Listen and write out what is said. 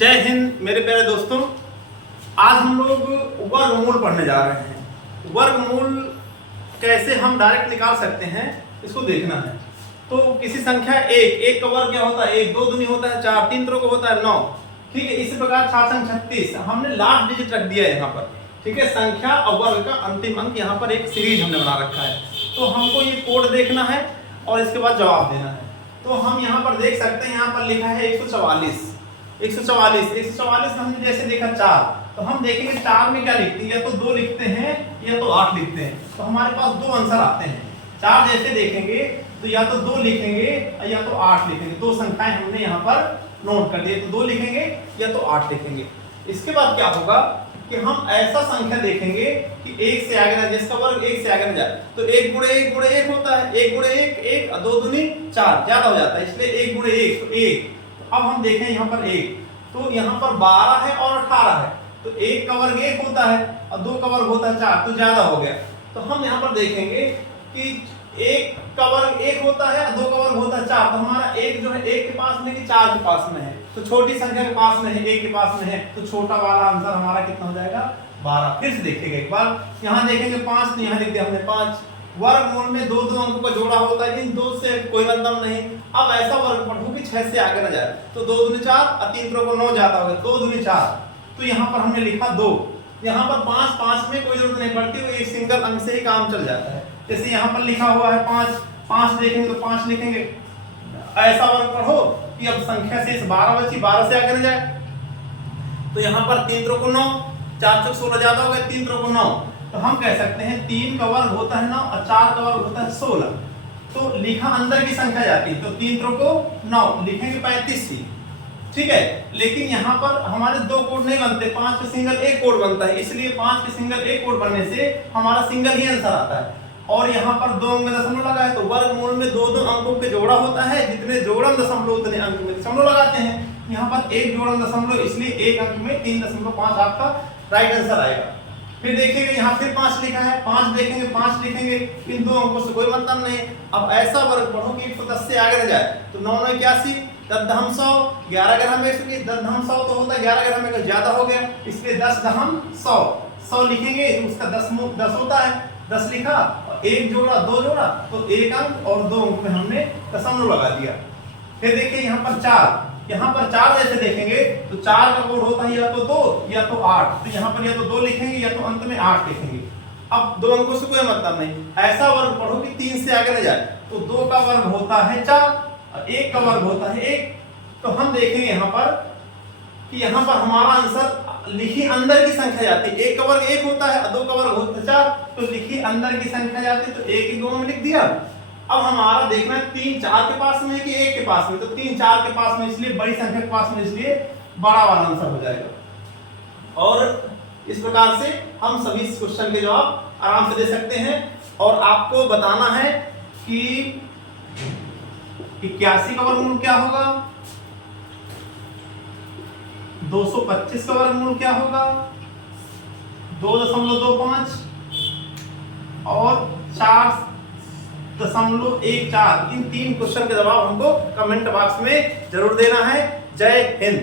जय हिंद मेरे प्यारे दोस्तों। आज हम लोग वर्गमूल पढ़ने जा रहे हैं। वर्गमूल कैसे हम डायरेक्ट निकाल सकते हैं इसको देखना है। तो किसी संख्या एक का वर्ग क्या होता है? एक, दो दूनी होता है चार, तीन तरह का होता है 9। ठीक है, इसी प्रकार 4 संग 36 हमने लास्ट डिजिट रख दिया है यहाँ पर। ठीक है, संख्या और वर्ग का अंतिम अंक यहाँ पर एक सीरीज हमने बना रखा है। तो हमको ये कोड देखना है और इसके बाद जवाब देना है। तो हम यहाँ पर देख सकते हैं, यहाँ पर लिखा है 144 हमने जैसे देखा 4, तो हम देखेंगे 4 में क्या लिखते हैं, या तो 2 लिखते हैं या तो 8 लिखते हैं। तो हमारे पास 2 आंसर आते हैं। 4 जैसे देखेंगे तो या तो 2 लिखेंगे या तो 8 लिखेंगे। 2 संख्याएं हमने यहाँ पर नोट कर दिए, तो 2 लिखेंगे या तो 8 लिखेंगे। इसके बाद क्या होगा कि हम ऐसा संख्या देखेंगे कि 1 से आगे ना, जिसका वर्ग 1 से आगे ना जाए। तो 1 गुणे 1 गुणे 1 होता है, 1 गुणे 1 1, 2 दूनी 4 ज्यादा हो जाता है, इसलिए 1 गुणे 1 तो 1। अब हम देखें यहाँ पर 1, तो यहाँ पर 12 है और 18 है, तो 1 का वर्ग 1 होता है और 2 का वर्ग होता है 4, तो ज्यादा हो गया। तो हम यहाँ पर देखेंगे कि 1 का वर्ग 1 होता है और 2 का वर्ग होता है 4, तो हमारा 1 जो है 1 के पास में कि 4 के पास में है, तो छोटी संख्या के पास में है, 1 के पास में है, तो छोटा वाला आंसर हमारा कितना हो जाएगा? 12। फिर से देखिएगा एक बार, यहाँ देखेंगे 5, तो यहाँ लिख दिया हमने 5। वर्गमूल में 2 अंकों का जोड़ा होता है, इन 2 से कोई मतलब नहीं। अब ऐसा वर्ग पढ़ो कि 6 से आगे न जाए, तो 2 दूनी 4 और 3 को 9 जाता होगा, 2 दूनी 4। तो यहाँ पर हमने लिखा 2। यहाँ पर 5 में कोई जरूरत नहीं पड़ती, वो एक सिंगल अंक से ही काम चल जाता है। जैसे यहाँ पर लिखा हुआ है 5 देखेंगे तो 5 लिखेंगे। ऐसा वर्ग पढ़ो कि अब संख्या शेष 12 बची, 12 से आगे न जाए। तो यहाँ पर 3 को 9, 4 चौक 16 ज्यादा हो गया, 3 को 9, तो हम कह सकते हैं 3 का वर्ग होता है 9 और 4 का वर्ग होता है 16। तो लिखा अंदर की संख्या जाती है, तो 3 को 9 लिखेंगे 35 ही। ठीक है, लेकिन यहाँ पर हमारे 2 कोड नहीं बनते, 5 के सिंगल 1 कोड बनता है, इसलिए 5 के सिंगल 1 कोड बनने से हमारा सिंगल ही आंसर आता है। और यहाँ पर 2 अंक में दशमलव लगा है, तो वर्गमूल में 2 अंकों के जोड़ा होता है, जितने जोड़म दशमलव उतने अंक में दशमलव लगाते हैं। यहाँ पर 1 जोड़म दशमलव, इसलिए 1 अंक में 3.5 आपका राइट आंसर आएगा। फिर देखेंगे यहाँ फिर 5 लिखा है, 5 देखेंगे 5 लिखेंगे, इन 2 अंकों से कोई मतलब नहीं। अब ऐसा वर्ग पढ़ो कि 110 से आगे न जाए, तो 9 9 81, 10 दहम 100, 11 ग्राम 120, 10 दहम 100 तो होता है 11 ग्राम में ज्यादा हो गया, इसलिए 10 दहम 100 लिखेंगे, तो उसका 10 होता है, 10 लिखा और 1 जोड़ा 2 जोड़ा, तो 1 अंक और 2 अंक में हमने दशमलव लगा दिया। फिर देखिए यहाँ पर 4, यहाँ पर 4 जैसे देखेंगे तो 4 का कोड होता है या तो 2 या तो 8, तो यहाँ पर या तो 2 लिखेंगे या तो अंत में 8 लिखेंगे। अब 2 अंकों से कोई मतलब नहीं। ऐसा वर्ग पढ़ो कि 3 से आगे न जाए, तो 2 का वर्ग होता है 4 और 1 का वर्ग होता है 1। तो हम देखेंगे यहाँ पर कि यहाँ पर हमारा आंसर लिखी अंदर की संख्या जाती है, 1 का वर्ग 1 होता है और 2 का वर्ग होता है 4, तो लिखी अंदर की संख्या जाती है, तो 1 1 2 में लिख दिया। अब हमारा देखना है 3 4 के पास में है कि 1 के पास में, तो 3 4 के पास में, इसलिए बड़ी संख्या के पास में, इसलिए बड़ा वाला आंसर हो जाएगा। और इस प्रकार से हम सभी इस क्वेश्चन के जवाब आराम से दे सकते हैं। और आपको बताना है कि 81 का वर्गमूल क्या होगा, 225 का वर्गमूल क्या होगा, 2.25 और 4.14। इन 3 क्वेश्चन के जवाब हमको कमेंट बॉक्स में जरूर देना है। जय हिंद।